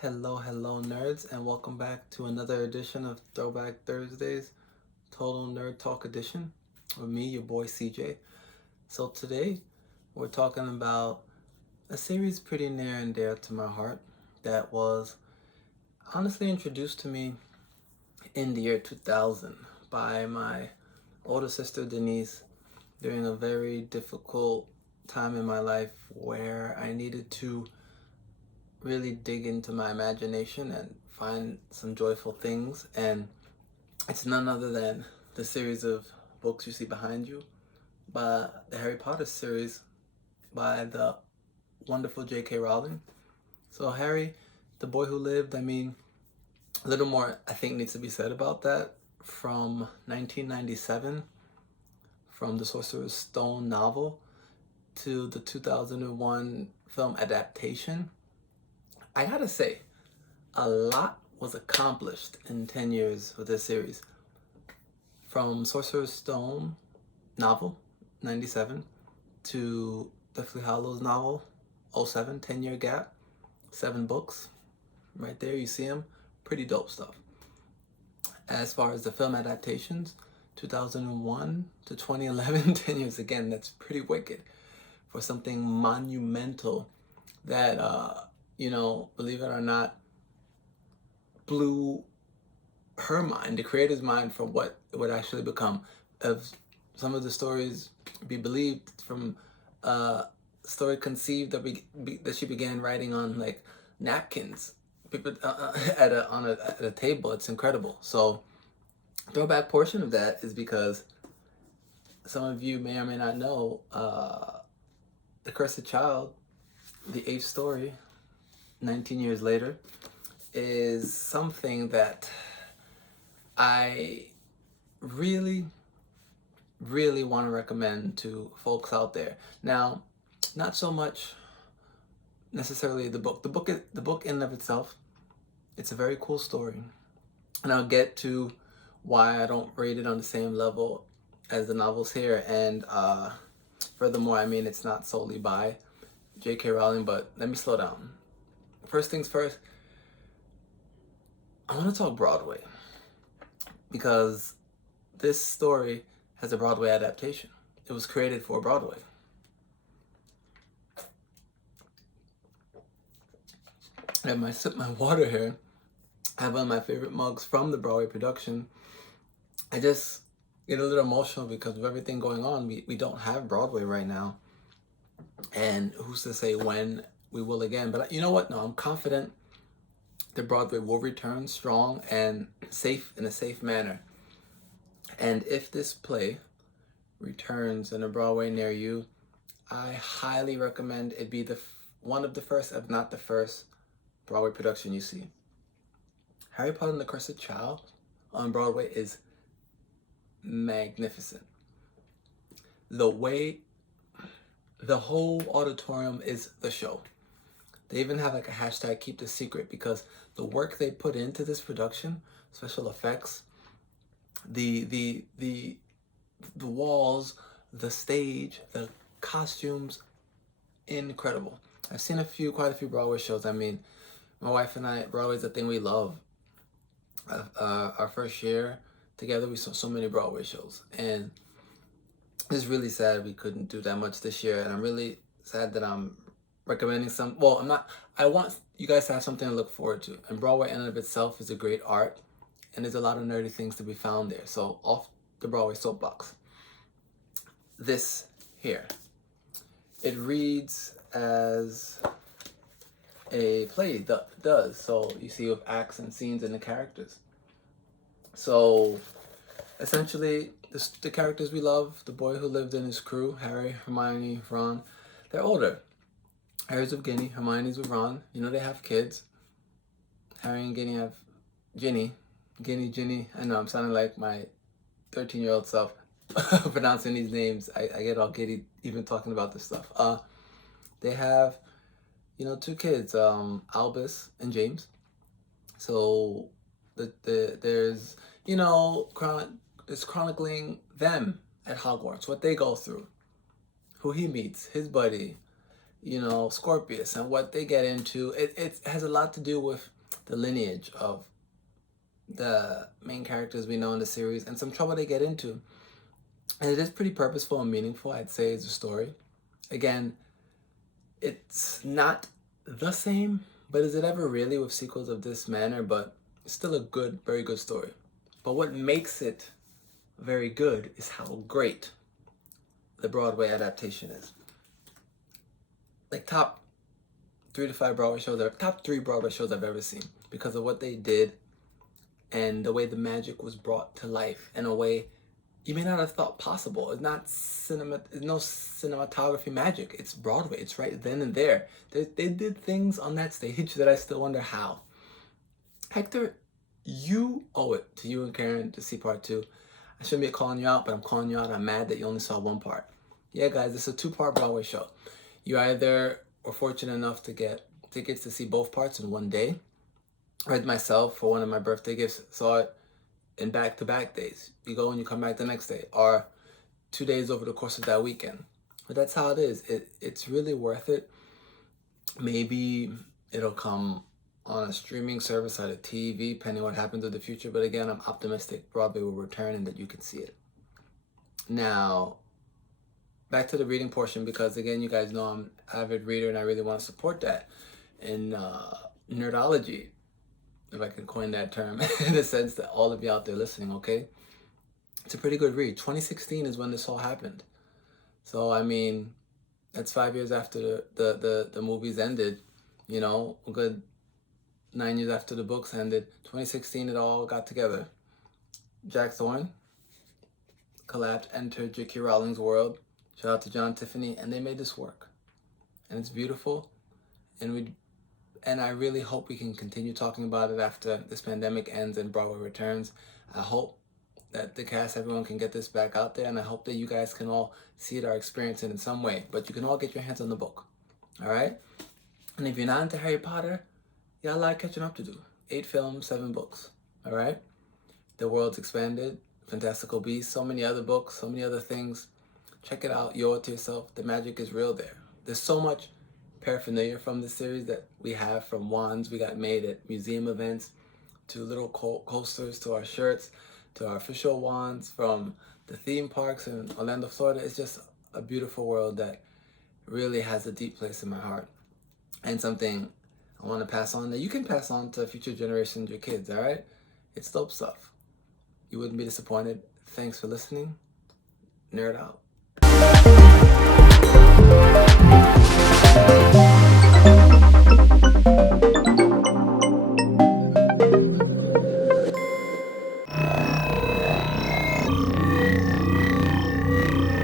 Hello, nerds, and welcome back to another edition of Throwback Thursdays, Total Nerd Talk Edition, with me, your boy CJ. So today, we're talking about a series pretty near and dear to my heart that was honestly introduced to me in the year 2000 by my older sister Denise during a very difficult time in my life where I needed to really dig into my imagination and find some joyful things. And it's none other than the series of books you see behind you by the Harry Potter series by the wonderful J.K. Rowling. So, Harry, the boy who lived, a little more I think needs to be said about that. From 1997, from the Sorcerer's Stone novel to the 2001 film adaptation, I gotta say, a lot was accomplished in 10 years with this series. From Sorcerer's Stone novel, 97, to Deathly Hallows novel, 07, 10-year gap, 7 books. Right there, you see them. Pretty dope stuff. As far as the film adaptations, 2001 to 2011, 10 years again, that's pretty wicked for something monumental that, believe it or not, blew her mind, the creator's mind, for what it would actually become. If some of the stories be believed, from story conceived that she began writing on like napkins, people at a table. It's incredible. So, throwback portion of that is because some of you may or may not know, the Cursed Child, the 8th story, 19 years later, is something that I really, really want to recommend to folks out there. Now, not so much necessarily the book. The book in and of itself, it's a very cool story, and I'll get to why I don't rate it on the same level as the novels here. And furthermore, it's not solely by J.K. Rowling, but let me slow down. First things first, I want to talk Broadway because this story has a Broadway adaptation. It was created for Broadway. And I sip my water here, I have one of my favorite mugs from the Broadway production. I just get a little emotional because of everything going on. We don't have Broadway right now. And who's to say when we will again? But you know what? No, I'm confident that Broadway will return strong and safe, in a safe manner. And if this play returns in a Broadway near you, I highly recommend it be one of the first, if not the first, Broadway production you see. Harry Potter and the Cursed Child on Broadway is magnificent. The way the whole auditorium is the show. They even have like a hashtag keep the secret, because the work they put into this production, special effects, the walls, the stage, the costumes, incredible. I've seen quite a few Broadway shows. My wife and I, Broadway's a thing we love. Our first year together, we saw so many Broadway shows, and it's really sad we couldn't do that much this year. And I'm really sad that I'm recommending some. Well, I'm not. I want you guys to have something to look forward to. And Broadway, in and of itself, is a great art, and there's a lot of nerdy things to be found there. So, off the Broadway soapbox, this here, it reads as a play does. So you see, with acts and scenes and the characters. So essentially, the characters we love, the boy who lived in his crew, Harry, Hermione, Ron, they're older. Harry's with Ginny, Hermione's with Ron. You know, they have kids. Harry and Ginny have Ginny. Ginny. I know I'm sounding like my 13-year-old self pronouncing these names. I get all giddy even talking about this stuff. They have, 2 kids, Albus and James. So there's, it's chronicling them at Hogwarts, what they go through, who he meets, his buddy, Scorpius and what they get into. It has a lot to do with the lineage of the main characters we know in the series and some trouble they get into. And it is pretty purposeful and meaningful, I'd say, as a story. Again, it's not the same, but is it ever really with sequels of this manner? But it's still a good, very good story. But what makes it very good is how great the Broadway adaptation is. Like top 3 to 5 Broadway shows, or top 3 Broadway shows I've ever seen, because of what they did and the way the magic was brought to life in a way you may not have thought possible. It's not it's no cinematography magic. It's Broadway. It's right then and there. They did things on that stage that I still wonder how. Hector, you owe it to you and Karen to see part 2. I shouldn't be calling you out, but I'm calling you out. I'm mad that you only saw 1 part. Yeah, guys, this is a 2-part Broadway show. You either were fortunate enough to get tickets to see both parts in one day, or myself, for one of my birthday gifts, saw it in back-to-back days. You go and you come back the next day, or 2 days over the course of that weekend. But that's how it is. It's really worth it. Maybe it'll come on a streaming service or a TV, depending on what happens in the future. But again, I'm optimistic Broadway will return and that you can see it. Now, back to the reading portion, because again, you guys know I'm an avid reader and I really want to support that in nerdology, if I can coin that term, in the sense that all of you out there listening, okay? It's a pretty good read. 2016 is when this all happened. So, I mean, that's 5 years after the movies ended, a good 9 years after the books ended. 2016, it all got together. Jack Thorne collapsed, entered J.K. Rowling's world. Shout out to John Tiffany, and they made this work. And it's beautiful, and I really hope we can continue talking about it after this pandemic ends and Broadway returns. I hope that the cast, everyone can get this back out there, and I hope that you guys can all see it or experience it in some way. But you can all get your hands on the book, all right? And if you're not into Harry Potter, you got a lot of catching up to do. 8 films, 7 books, all right? The world's expanded, Fantastical Beasts, so many other books, so many other things. Check it out, you owe it to yourself. The magic is real there. There's so much paraphernalia from the series that we have, from wands we got made at museum events, to little coasters, to our shirts, to our official wands, from the theme parks in Orlando, Florida. It's just a beautiful world that really has a deep place in my heart, and something I want to pass on that you can pass on to future generations, your kids, all right? It's dope stuff. You wouldn't be disappointed. Thanks for listening. Nerd out.